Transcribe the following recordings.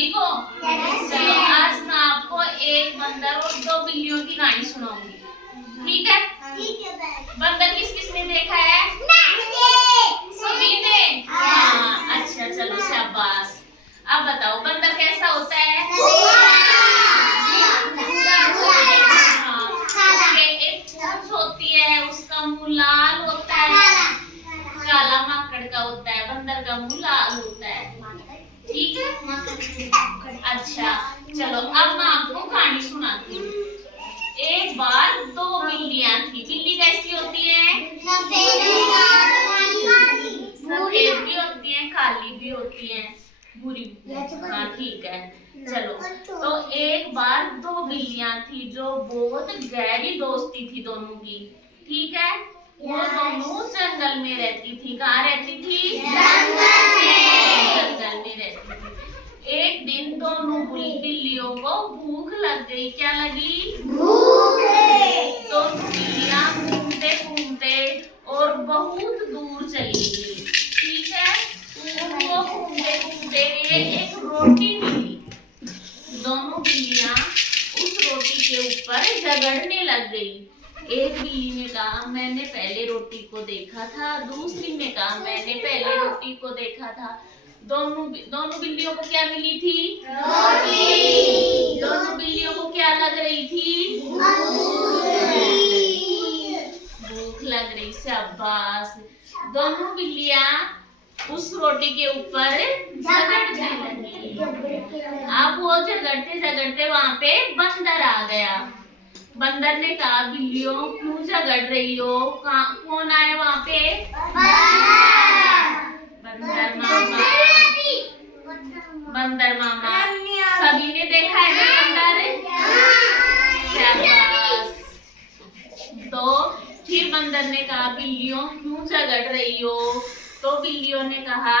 सभी को। चलो आज मैं आपको एक बंदर और दो बिल्लियों की कहानी सुनाऊंगी, ठीक है? बंदर किस किस ने देखा है? सभी ने। हाँ अच्छा, चलो शाबाश। अब बताओ बंदर कैसा होता है? उसमें एक पूंछ होती है, उसका मुंह लाल होता है, काला माकड़ का होता है, बंदर का मुंह लाल होता है, ठीक है? अच्छा चलो अब मैं आपको कहानी सुनाती हूँ। एक बार दो बिल्लियां थी। बिल्ली कैसी होती है? सफेद भी होती है, काली भी होती है, बुरी। हाँ ठीक है। चलो तो एक बार दो बिल्लियां थी जो बहुत गहरी दोस्ती थी दोनों की, ठीक है? वो दोनों जंगल में रहती थी। कहाँ रहती थी? जंगल में रहती थी। एक दिन दोनों बिल्लियों को भूख लग गई। क्या लगी? भूख। दोनों बिल्लियां घूमते घूमते और बहुत दूर चली गई, ठीक है? उनको घूमते घूमते एक रोटी मिली। दोनों बिल्लियां उस रोटी के ऊपर झगड़ने लग गई। एक बिल्ली ने कहा मैंने पहले रोटी को देखा था, दूसरी ने कहा मैंने पहले रोटी को देखा था। दोनों बिल्लियों को क्या मिली थी? रोटी। दोनों बिल्लियों को क्या लग रही थी? भूख लग रही। शाबाश। दोनों बिल्लियां उस रोटी के ऊपर झगड़ने लगी। अब वो झगड़ते झगड़ते वहां पे बंदर आ गया। बंदर ने कहा बिल्लियों क्यों झगड़ रही हो? कौन आए वहां पे? बंदर मामा। बंदर मामा। सभी ने देखा है ना बंदर? शाबाश। तो फिर बंदर ने कहा बिल्लियों क्यों झगड़ रही हो? तो बिल्लियों ने कहा,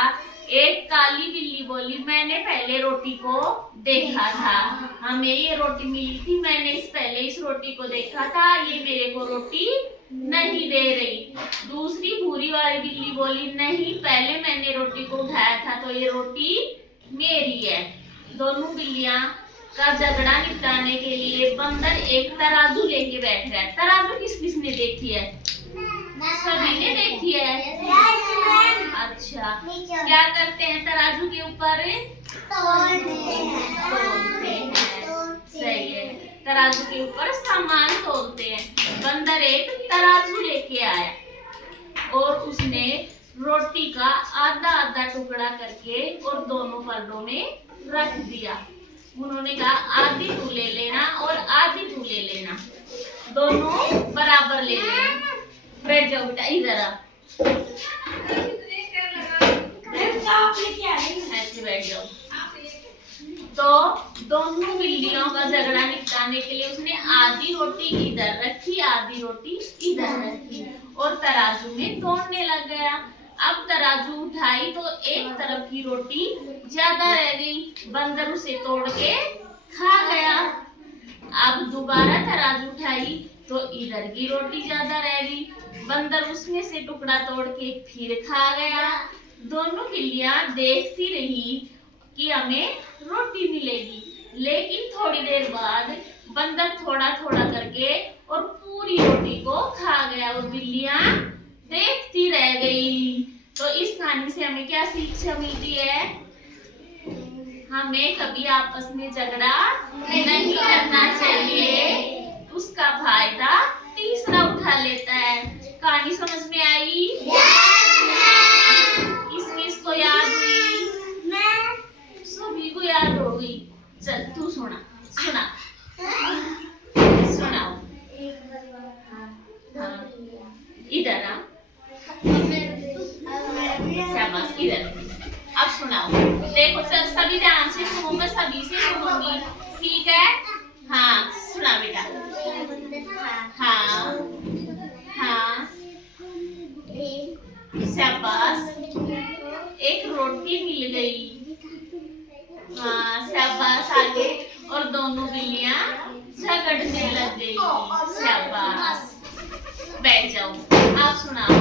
एक काली बिल्ली बोली मैंने पहले रोटी को देखा था, हमें ये रोटी मिली थी, मैंने इस रोटी को देखा था, ये मेरे को रोटी नहीं दे रही। दूसरी भूरी वाली बिल्ली बोली नहीं पहले मैंने रोटी को उठाया था तो ये रोटी मेरी है। दोनों बिल्लियां का झगड़ा निपटाने के लिए बंदर एक तराजू लेके बैठ गया। तराजू किस किस ने देखी है? सभी ने देखी है। अच्छा क्या करते हैं तराजू के ऊपर? तोलते हैं। सही है, तराजू के ऊपर सामान तोलते हैं। बंदर एक तराजू लेके आया और उसने रोटी का आधा आधा टुकड़ा करके और दोनों पलड़ों में रख दिया। उन्होंने कहा आधी तू ले लेना और आधी तू ले लेना, दोनों बराबर ले लेना। बैठ जाओ बेटा इधर आ, ऐसे बैठ जाओ। तो दोनों बिल्लियों का झगड़ा निपटाने के लिए उसने आधी रोटी इधर रखी, आधी रोटी इधर रखी और तराजू में तोड़ने लग गया। अब तराजू उठाई तो एक तरफ की रोटी ज्यादा रह गई। बंदर उसे तोड़ के खा गया। अब दोबारा तराजू उठाई तो इधर की रोटी ज्यादा रह गई। बंदर उसमें से टुकड़ा तोड़ के फिर खा गया। दोनों बिल्लियां देखती रही कि हमें रोटी मिलेगी, लेकिन थोड़ी देर बाद बंदर थोड़ा थोड़ा करके और पूरी रोटी को खा गया और बिल्लियां देखती रह गई। तो इस कहानी से हमें क्या शिक्षा मिलती है? हमें कभी आपस में झगड़ा नहीं करना चाहिए, उसका फायदा तीसरा उठा लेता है। कहानी समझ में आई? किस किस को याद हुई? सभी को याद हो गई। चल तू सुना सुनाओ। इधर आ, शाबाश इधर। अब सुनाओ। देखो सभी ध्यान से सुनो, मैं सभी से सुनूंगी, ठीक है? हाँ सुना बेटा। हाँ हाँ शाबाश। एक रोटी मिल गई। हाँ शाबाश। आगे और दोनों बिल्लियां झगड़ने लग गई। शाबाश। बैठ जाओ, आप सुनाओ।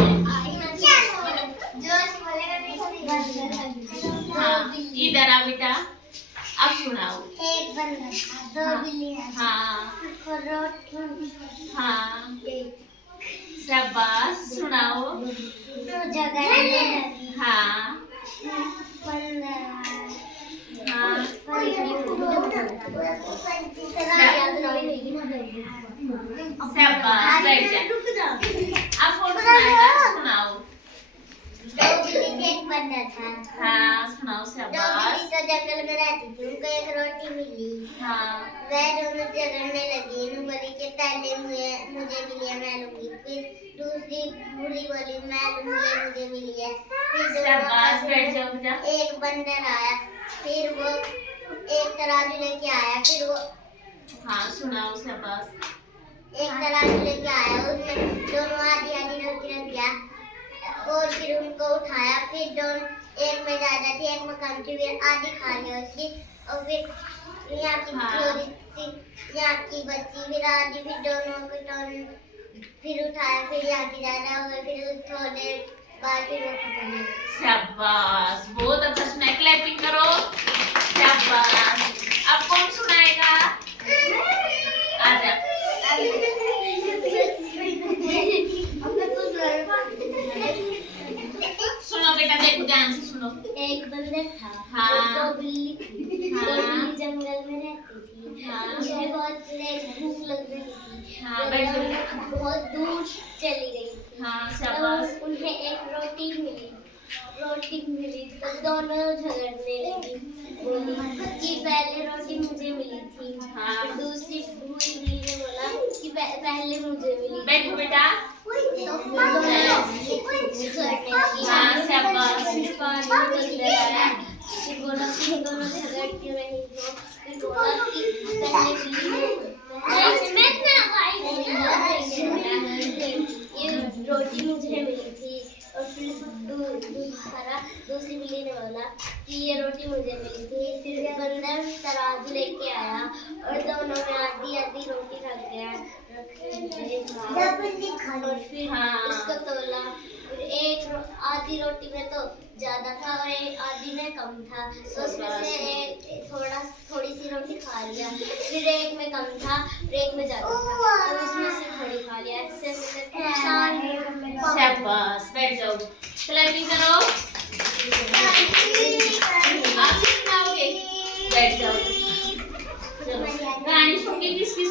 हाँ इधर आ बेटा, अब सुनाओ। एक बंदर था, दो हाँ। बिल्लियाँ थी, हाँ और रोटी हाँ एक शाबाश, सुनाओ। तो झगड़ने लगी। हाँ बंदर आया, हाँ शाबाश, बैठ जा। अब कौन सुनाएगा? सुनाओ। दो बिल्ली थे, एक बंदर था। हाँ सुनाओ दो शाबाश। बिल्ली तो जंगल में रहती थी, उनको एक रोटी मिली। हाँ वह दोनों झगड़ने लगी। नू बोली कि पहले मुझे मिली है, मैं लूंगी। फिर दूसरी बूढ़ी बोली मैं लूंगी, मुझे मिली है। फिर दोनों शाबाश, आपस बैठ में जाओ बेटा। एक बंदर आया, फिर वो एक तराजू लेके आया। फिर वो हाँ सुनाओ शाबाश। एक तराजू लेके आया, उसमें दोनों आधी आधी रोटी रख दिया और फिर उनको उठाया। फिर दोनों, एक में ज्यादा थी, एक में कम थी, फिर आधी खा लिया उसकी। और फिर यहाँ की हाँ। थोड़ी सी यहाँ की बची, फिर आधी, फिर दोनों को फिर उठाया। फिर यहाँ की ज्यादा हो गई, फिर थोड़ी देर बाद फिर वो खत्म हो गई। शाबाश, बहुत अच्छा सुना। क्लैपिंग करो। शाबाश। अब कौन सुनाएगा? आजा। सुनो बेटा, देखो ध्यान से सुनो। एक बंदर था, हाँ। और दो बिल्ली थी। हाँ। दो बिल्ली जंगल में रहती थी। हाँ। उन्हें बहुत तेज भूख लग रही थी। हाँ, वो बैठ जाओ। दोनों बहुत दूर चली गई थी। हाँ तब शाबाश। उन्हें एक रोटी मिली। तो दोनों झगड़ने लगी। बोली कि पहले रोटी मुझे मिली थी। हाँ। फिर दूसरी बूढ़ी बिल्ली ने बोला कि पहले मुझे मिली। बैठो बेटा। तो फिर दोनों झगड़ने लगी। हाँ, शाबाश। फिर पानी में बंदर आया। फिर बोला कि दोनों झगड़ क्यों रही हो। फिर बोला कि पहले बिल्ली ने ये रोटी मुझे मिली थी। और फिर दूसरी बिल्ली ने बोला कि ये रोटी मुझे मिली थी। फिर बंदर तराजू लेके आया और दोनों में आधी आधी रोटी रख दिया। और फिर हाँ। उसको तोला। फिर एक आधी रोटी में तो ज्यादा था और एक आधी में कम था, तो उसमें से एक थोड़ी सी रोटी खा लिया। फिर एक में कम था और एक में ज्यादा था, तो उसमें से थोड़ी खा लिया। इससे शाबाश, बैठ जाओ। क्लैपिंग करो। आप सुनाओगे? बैठ जाओ। चलो, कहानी सुन के किसकी